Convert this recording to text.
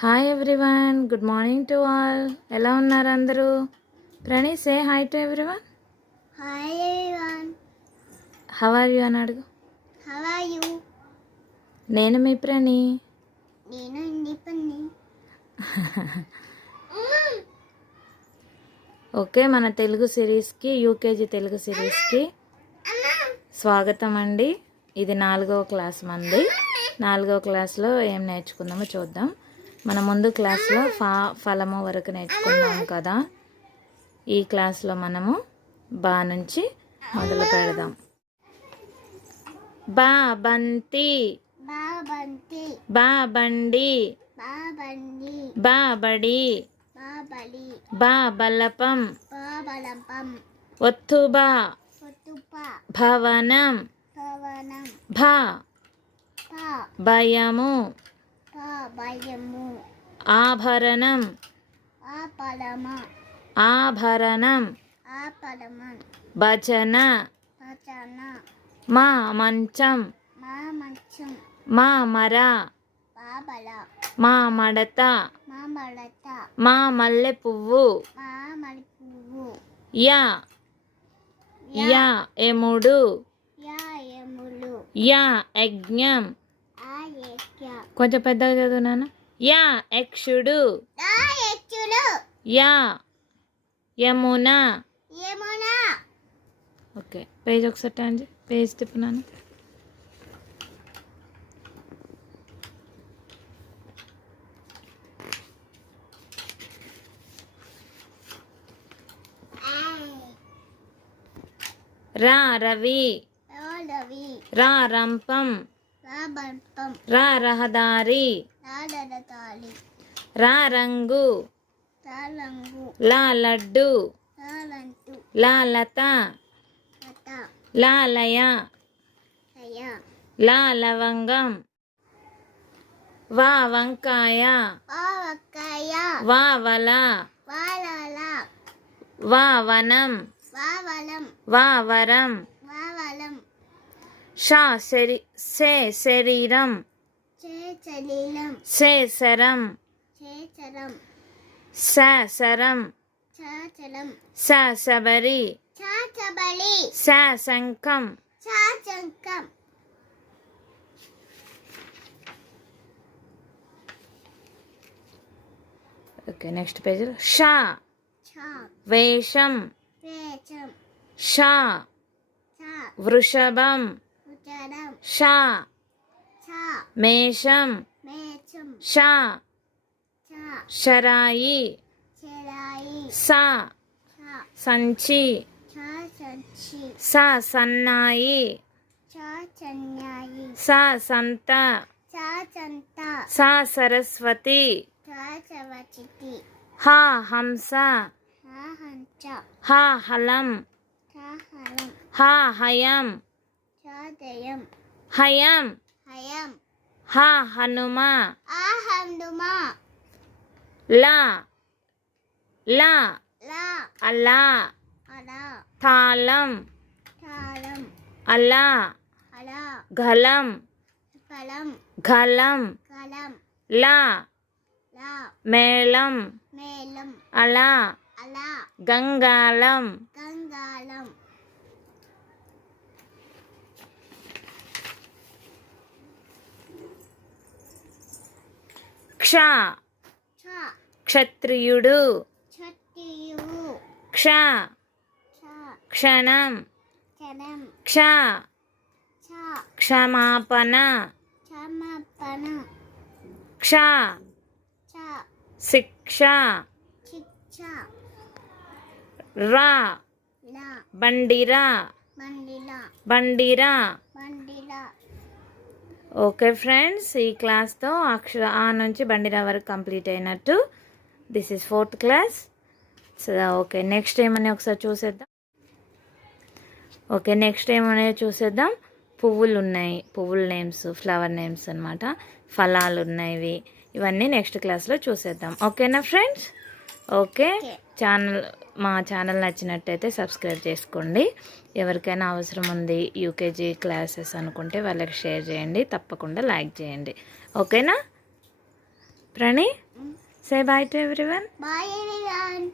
Hi everyone, good morning to all. ఎలా ఉన్నారు అందరూ? Prani, say hi to everyone. Hi everyone. How are you అని అడుగు. How are you? నేను మీ ప్రణీ. నేను నీ పని. ఓకే, మన తెలుగు సిరీస్కి, యూకేజీ తెలుగు సిరీస్కి స్వాగతం అండి. ఇది 4వ క్లాస్ మంది. 4వ క్లాస్లో ఏం నేర్చుకుందామో చూద్దాం. మన ముందు క్లాస్లో ఫలము వరకు నేర్చుకున్నాం కదా. ఈ క్లాస్లో మనము బా నుంచి మొదలు పెడదాం. బా బంతి, బాబంతి, బా బండి, బాబండి, బా బడి, బాబలి, బా బల్లపం, బాబలంపం, ఒత్తుబా, పొట్టుప, భవనం, భవనం, భా పా, భయము, పా భయము, ఆభరణం, ఆపలమ, ఆభరణం, ఆపలమన్, భజన, భజన, మా మంచం, మా మంచం, మా మర, బాబల, మా మడత, మా మడత, మా మల్లె పువ్వు, మా మలి పువ్వు, యా యా ఎముడు, యా ఎములు, యా యజ్ఞం. ఆ యజ్ఞ, కొంచెం పెద్దగా చదువు నాన్న. యా యక్షుడు, ఆ యక్షుడు, యా యమున. యమునా, ఓకే, పేజ్ ఒకసారి టర్న్ చేయి. పేజ్ తిప్పున్నాను. రా రవి, రవి, రా రంపం, రాబంపం, రా రహదారి, రాడతాలి, రా రంగు, రాలంగు, లా లడ్డు, రాలంటు, లా లత, కథ, లా లయ, అయ, లా లవంగం, వా వంకాయ, ఆవకాయ, వా వల, వాలల, వా వనం, వావలం, వా వరం, వావలం, షా సే శరీరం, చేచలీలం, సే శరం, చేచరం, శరం, చాచలం, శబరి, చాచబలి, శంఖం. చాచంకం, ఓకే, నెక్స్ట్ పేజ్. షా చా, వేషం, వేచం, షా చా, వృషభం, ఉచరం, షా చా, మేషం, మేచం, షా చా, షరాయి, చెరాయి, సా చా, సంచి, చా సంచి, సా సన్నాయి, చా చన్యాయి, సా సంత, చా చంత, సా సరస్వతి, చా చవచితి, హా హంస, హా హంచ, హా హలం, చా హలం, హా హయం, చా దయం, హయం, హయం, హా హనుమ, ఆ హందుమా, లా లా లా, అలా, అలా, తాళం, తాళం, అలా, అలా, గలం, ఫలం, గలం, కలం, లా లా, మేళం, మేళం, అలా, అలా, గంగాళం, గంగాళం, క్ష చ, క్షత్రియుడు, క్షత్రియువు, క్ష చ, క్షణం, క్షణం, క్ష చ, క్షమాపణ, క్షమాపణ, క్ష చ, శిక్ష, శిక్ష, రా లా, బండిరా, మండిల, బండిరా. మండిల. ఓకే ఫ్రెండ్స్, ఈ క్లాస్తో ఆ నుంచి బండిరా వరకు కంప్లీట్ అయినట్టు. This is 4th class. So okay, next ఏమని ఒకసారి చూసేద్దాం. ఓకే, నెక్స్ట్ ఏమనేది చూసేద్దాం. పువ్వులు ఉన్నాయి, పువ్వుల నేమ్స్, ఫ్లవర్ నేమ్స్ అనమాట. ఫలాలు ఉన్నాయి, ఇవన్నీ నెక్స్ట్ క్లాస్లో చూసేద్దాం. ఓకేనా ఫ్రెండ్స్? ఓకే, మా ఛానల్ నచ్చినట్టయితే సబ్స్క్రైబ్ చేసుకోండి. ఎవరికైనా అవసరం ఉంది యూకేజీ క్లాసెస్ అనుకుంటే వాళ్ళకి షేర్ చేయండి. తప్పకుండా లైక్ చేయండి. ఓకేనా ప్రణీ? Say bye to everyone. Bye everyone.